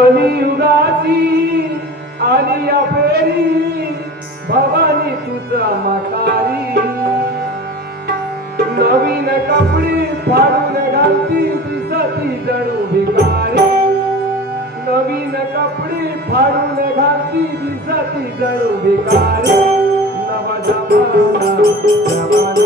कलियुगाची आली या फेरी भवानी तुझा माकारी नवीन कपडे फाडून घालती दिसती जणू भिकारी. नवीन कपडे फाडून घालती दिसती जणू भिकारी. नवा जमाना जमाना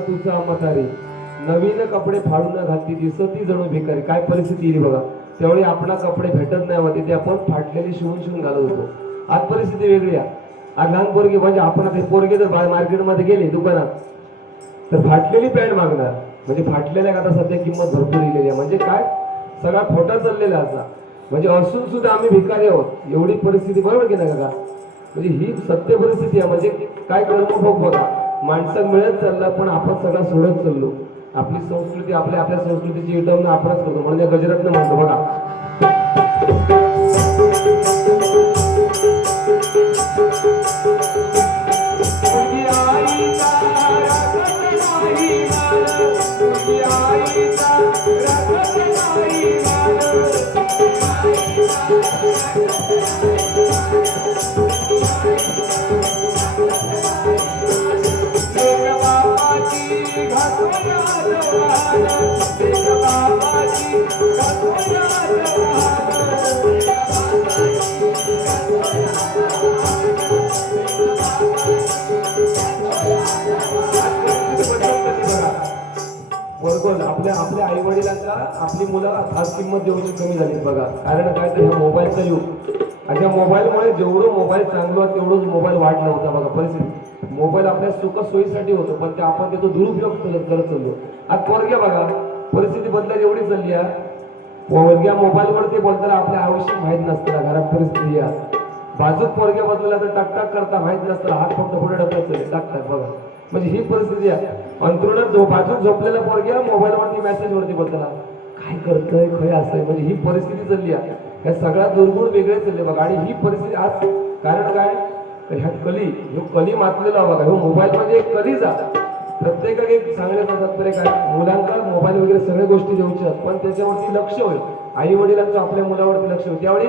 तुझा मतारी नवीन कपडे फाडून घालती दिसती जणू भिकारी. काय परिस्थिती बघा? त्यावेळी आपला कपडे भेटत नाही होते ते आपण फाटलेली शिवून शिवून घालत होतो. आज परिस्थिती वेगळी आहे. आज लहान पोरगे म्हणजे आपण आता पोरगे जर बा- मार्केटमध्ये गेले दुकानात तर फाटलेली पॅन्ट मागणार. म्हणजे फाटलेल्या आता सध्या किंमत भरपूर दिलेली आहे. म्हणजे काय? सगळा खोटा चाललेला असा म्हणजे असून सुद्धा आम्ही भिकारी आहोत. एवढी परिस्थिती बरोबर की नाही का म्हणजे ही सत्य परिस्थिती आहे. म्हणजे काय कर्मभोग होता माणसं मिळत चालला पण आपण सगळा सोडत चाललो. आपली संस्कृती आपल्या आपल्या संस्कृतीची विटवणं आपणच करतो. म्हणजे गजरत्न म्हणतो बघा. आपली मुलं खास किंमत देऊची कमी झाली बघा. कारण काय तर हे युग. आणि मोबाईलमुळे जेवढं मोबाईल चांगलं तेवढंच मोबाईल वाढला होता बघा परिस्थिती. मोबाईल आपल्या सुख सोयीसाठी होतो पण ते आपण त्याचा दुरुपयोग करत चाललो. आज पोरग्या बघा परिस्थिती बदलायला एवढी चालली आहे. पोरग्या मोबाईलवरती बोलताना आपल्या आयुष्य माहीत नसतं घरात परिस्थिती या बाजूत पोरग्या बदलला तर टाक टाक करता माहीत नसतं हात फक्त पुढे ढकलत चालले टाकतात बघा. म्हणजे ही परिस्थिती आहे. अंतरुणात झोप बाजूत झोपलेला पोरग्या मोबाईलवरती मेसेज वरती बोलताना काय करतोय खय असतंय म्हणजे ही परिस्थिती चालली आहे. ह्या सगळ्या दुर्गुण वेगळे चालले बघा. आणि ही परिस्थिती आज कारण काय? तर ह्या कली ह्यो कली मातलेला बघा. ह्यो मोबाईल म्हणजे एक कलीचा प्रत्येकाने एक जातात तात्पर्य काय? मुलांना मोबाईल वगैरे सगळ्या गोष्टी देऊच्या पण त्याच्यावरती लक्ष होईल. आई वडिलांचं आपल्या मुलावरती लक्ष होईल. त्यावेळी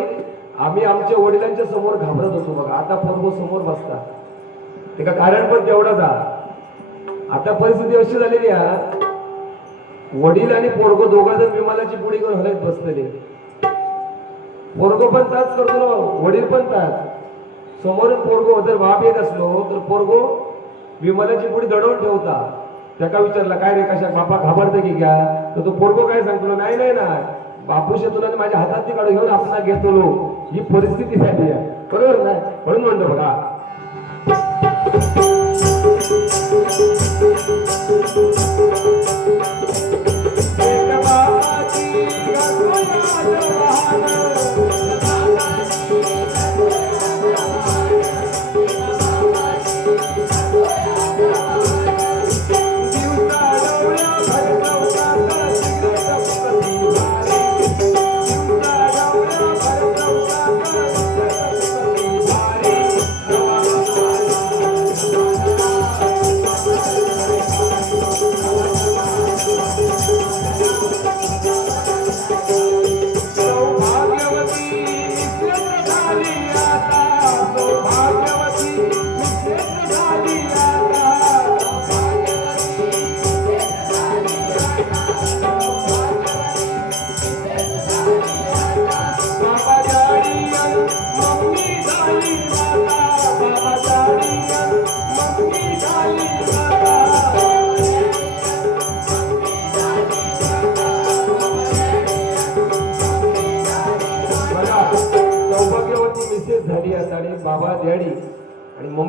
आम्ही आमच्या वडिलांच्या समोर घाबरत होतो बघा. आता पोरगो समोर बसता ते का कारण पण तेवढाच आता परिस्थिती अशी झालेली आहे. वडील आणि पोरगो दोघा जण विमानाची पुढे घेऊन हलत बसलेली? पोरगो पण ताच करतो ना वडील पण ताच समोरून पोरगो जर बाप येत असलो तर पोरगो विमलाची पुढे दडवून ठेवता. त्याका विचारला काय रे कशा बापा घाबरते की क्या? तर तो पोरगो काय सांगतो नाही नाही ना बापूशे तुला माझ्या हातात ती काढून घेऊन आपण घेतो ही परिस्थिती झाली आहे. बरोबर ना? म्हणून म्हणतो बघा.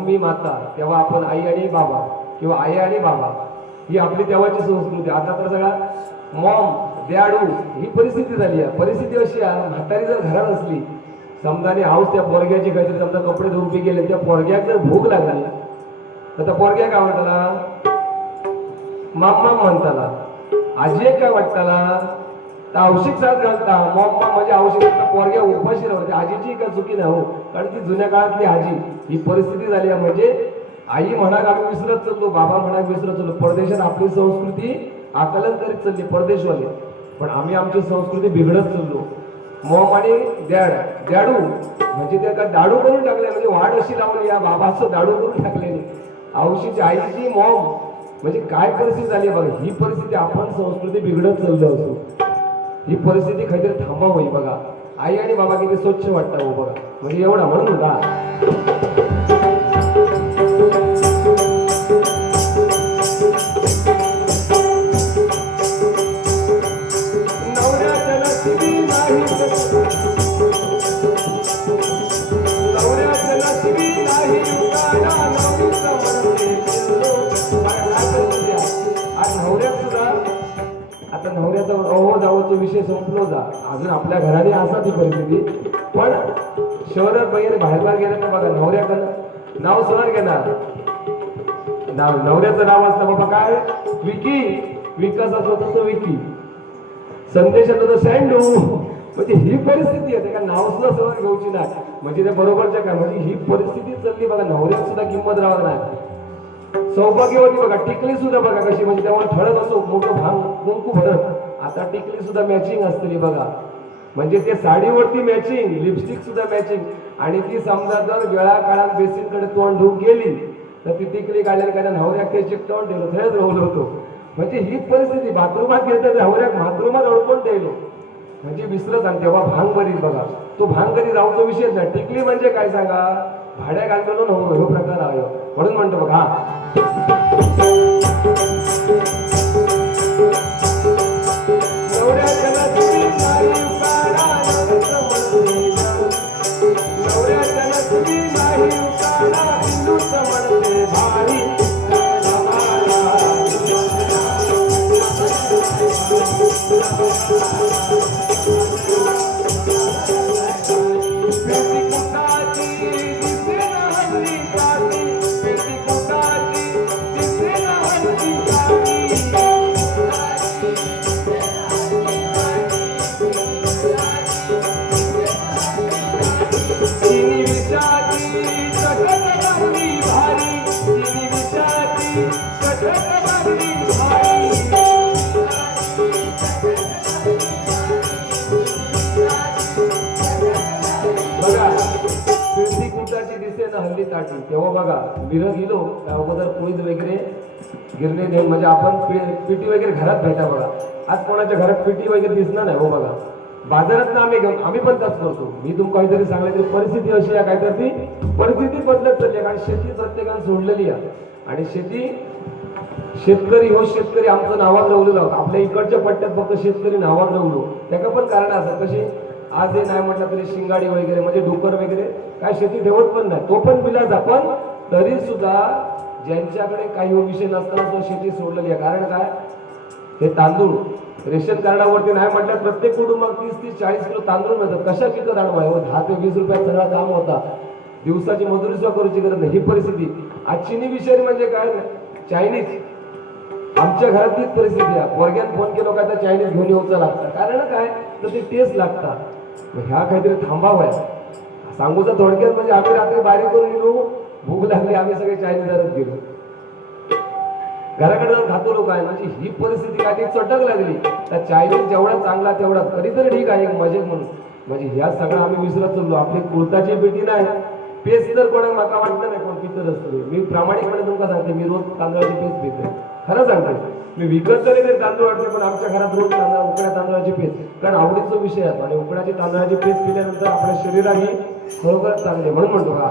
कुटुंबी माता तेव्हा आपण आई आणि बाबा किंवा आई आणि बाबा ही आपली तेव्हाची संस्कृती. आता तर सगळा मॉम डॅडू ही परिस्थिती झाली आहे. परिस्थिती अशी आहे म्हातारी जर घरात असली समजा आणि हाऊस त्या पोरग्याची काहीतरी समजा कपडे धुवून गेले त्या पोरग्याक जर भूक लागली तर त्या पोरग्या काय म्हणताला? माम माम म्हणताला आजी एक काय वाटताला? औषिक औषध घालता मॉम म्हणजे औषिक पोरग्या उपाशी राहते आजीची काय चुकी नाही हो. कारण ती जुन्या काळातली आजी. ही परिस्थिती झाली आहे. म्हणजे आई म्हणा आम्ही विसरत चाललो बाबा म्हणा विसरत चाललो. परदेशात आपली संस्कृती आकलन करीत चालली परदेशवाले. पण आम्ही आमची संस्कृती बिघडत चाललो. मॉम आणि डॅड डॅडू म्हणजे ते का दाडू करून टाकले. म्हणजे वाढ अशी लावली. या बाबाचं दाडू करून टाकलेली औशीची आईची मॉम म्हणजे काय परिस्थिती झाली आहे बघा. ही परिस्थिती आपण संस्कृती बिघडत चाललो असो. ही परिस्थिती काहीतरी होई बघा. आई आणि बाबा किती स्वच्छ वाटतं हो बघा. म्हणजे एवढा म्हणून का? अहो विषय संपलो जा अजून आपल्या घराने असा ती परिस्थिती. पण शहरात वगैरे बाहेर गेलं तर बघा नवऱ्याकडं नाव सणार घेणार. नाव नवऱ्याचं नाव असतं बाबा काय? विकी. विकासाचं तसं विकी. संदेशाचं तो सँडू म्हणजे ही परिस्थिती आहे का नाव सुद्धा सहज घेऊची नाही. म्हणजे ते बरोबरच्या काय? म्हणजे ही परिस्थिती चालली बघा नवऱ्यात सुद्धा किंमत राहत नाही सौभाग्यवती बघा टिकली सुद्धा बघा कशी. म्हणजे तेव्हा ठळक असो मोठं भांग कुंकू भरत. आता टिकली सुद्धा मॅचिंग असतली बघा. म्हणजे ते साडीवरती मॅचिंग लिपस्टिक सुद्धा मॅचिंग आणि ती समजा जर वेळा काळात बेसिनकडे तोंड धुवून गेली तर ती टिकली काढलेली काय नवऱ्याक ते चिकटवून ठेवलो थंच रोवलो होतो. म्हणजे हीच परिस्थिती बाथरूमात गेलं तर नवऱ्याक बाथरूमात अडकून ठेवलो. म्हणजे विसरत आणि तेव्हा भांग बरीच बघा. तो भांग कधी राहतो विषय नाही. टिकली म्हणजे काय सांगा? भाड्या घालतो नव्हतो हो प्रकार आहे. म्हणून म्हणतो बघा पेटी काढली. तेव्हा बघा विरं गेलो त्या अगोदर कोळीज वगैरे गिरणे देऊन म्हणजे आपण पि- पिटी वगैरे घरात भेटा बघा. आज कोणाच्या घरात पिटी वगैरे दिसणार नाही हो बघा. बाजारात ना आम्ही घेऊन आम्ही पण त्याच करतो. मी तुम काहीतरी सांगायची परिस्थिती अशी आहे काहीतरी ती परिस्थिती बदलत चालली आहे. कारण शेती प्रत्येकाने सोडलेली आहे. आणि शेती शेतकरी हो शेतकरी आमचं नावात रवलेलं होतं. आपल्या इकडच्या पट्ट्यात फक्त शेतकरी नावात रवलो त्याचं पण कारण असं कशी आज हे नाही म्हटलं तरी शिंगाडी वगैरे म्हणजे डुकर वगैरे काय शेती ठेवत पण नाही. तो पण बिलाच आपण तरी सुद्धा ज्यांच्याकडे काही विषय नसताना तो शेती सोडलेली आहे. कारण काय? हे तांदूळ रेशन कार्डावरती नाही म्हटलं प्रत्येक कुटुंबात तीस तीस चाळीस किलो तांदूळ मिळतात. कशा विकत आणवाय आहे दहा ते वीस रुपयात सगळा दाम होता. दिवसाची मजुरी सुद्धा करूची गरज नाही. ही परिस्थिती. आज चिनी विषय म्हणजे काय? चायनीज. आमच्या घरात तीच परिस्थिती आहे. वर्ग्यात फोन केलो काय तर चायनीज घेऊन येऊचा लागतं कारण काय? तर ते टेस्ट लागतात मग ह्या काहीतरी थांबावं. आहे सांगूचं थोडक्यात म्हणजे आम्ही रात्री बारीक करून गेलो भूक लागली आम्ही सगळे चायनीजारच गेलो. घराकडे जाऊन खातो लोक आहे. म्हणजे ही परिस्थिती काय ती चटक लागली. तर चायनीज जेवढा चांगला तेवढा कधीतरी ठीक आहे मजे म्हणून. म्हणजे ह्या सगळं आम्ही विसरत चाललो. आपली कुर्ताची पेटी नाही. पेस्ट तर कोणाला माका वाटलं नाही कोण पितच असतो. मी प्रामाणिकपणे तुमका सांगते मी रोज तांदळाची पेस्ट पिते खरं सांगतो मी विकत तरी ते तांदूळ वाटते पण आमच्या घरात रोज तांदूळ उकड्या तांदळाची पेस कारण आवडीचा विषय आहे. आणि उकड्याची तांदळाची पेज केल्यानंतर आपल्या शरीराही खरोखर चांगले. म्हणून म्हणतो हा.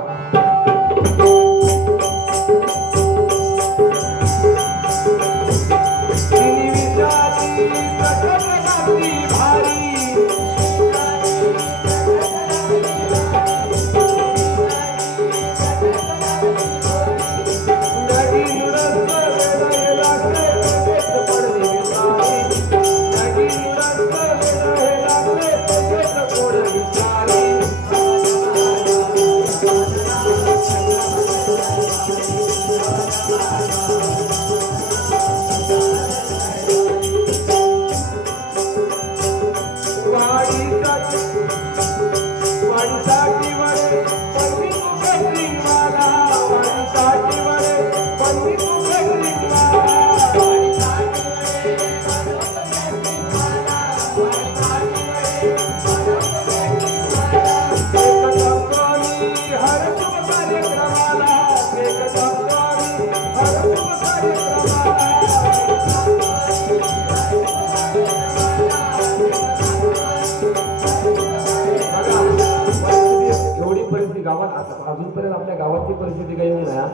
परिस्थिती काही नाही ना.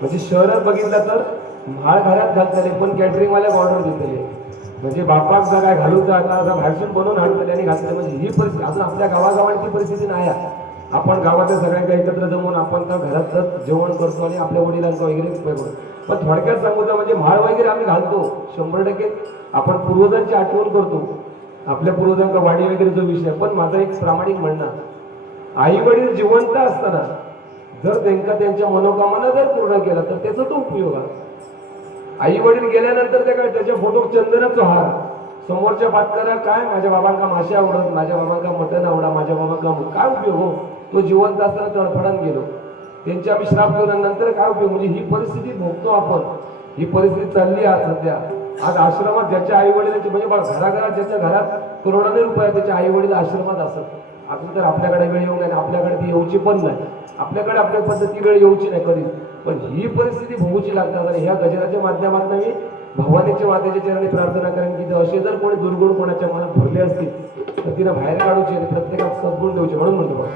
म्हणजे शहरात बघितलं तर म्हाळ घरात घालतले पण कॅटरिंगवाल्याक ऑर्डर देतले म्हणजे बापाक जर काय घालूचा आता असं बनवून हाडतले आणि घातले. म्हणजे ही परिस्थिती अजून आपल्या गावागावांची परिस्थिती नाही आहे. आपण गावातल्या सगळ्यांना एकत्र जमून आपण तर घरातच जेवण करतो आणि आपल्या वडिलांचा वगैरे उपयोग करतो. पण थोडक्यात सांगूचा म्हणजे म्हाळ वगैरे आम्ही घालतो शंभर टक्के. आपण पूर्वजांची आठवण करतो. आपल्या पूर्वजांचा वाडी वगैरे जो विषय पण माझा एक प्रामाणिक म्हणणं आई वडील जिवंत असताना जर त्यांना त्यांच्या मनोकामना जर पूर्ण केला तर त्याचा तो उपयोग आहे. आई वडील गेल्यानंतर ते काय त्याच्या फोटो चंदनच हार. समोरच्या बातकऱ्या काय माझ्या बाबांका मासे आवडत माझ्या बाबांका मटण आवडा माझ्या बाबांका काय उपयोग हो? तो जिवंत असताना तडफडत गेलो. त्यांचे आम्ही श्राप घेऊन नंतर काय उपयोग? म्हणजे ही परिस्थिती भोगतो आपण. ही परिस्थिती चालली आहे आज सध्या. आज आश्रमात ज्याच्या आई वडिलांची म्हणजे बघा घराघरात ज्याच्या घरात करोडाने रुपये त्याच्या आई वडील आश्रमात असत अजून तर आपल्याकडे वेळ येऊ नाही आपल्याकडे ती येऊची पण नाही. आपल्याकडे आपल्या पद्धती वेळ येऊची नाही कधीच. पण ही परिस्थिती भोगूची लागतात आणि ह्या गजराच्या माध्यमातून मी भवानीच्या मातेच्या चरणी प्रार्थना करेन की असे जर कोणी दुर्गुण कोणाच्या मनात भरले असतील तर तिला बाहेर काढूचे आणि प्रत्येकात सद्गुण देऊचे. म्हणून म्हणतो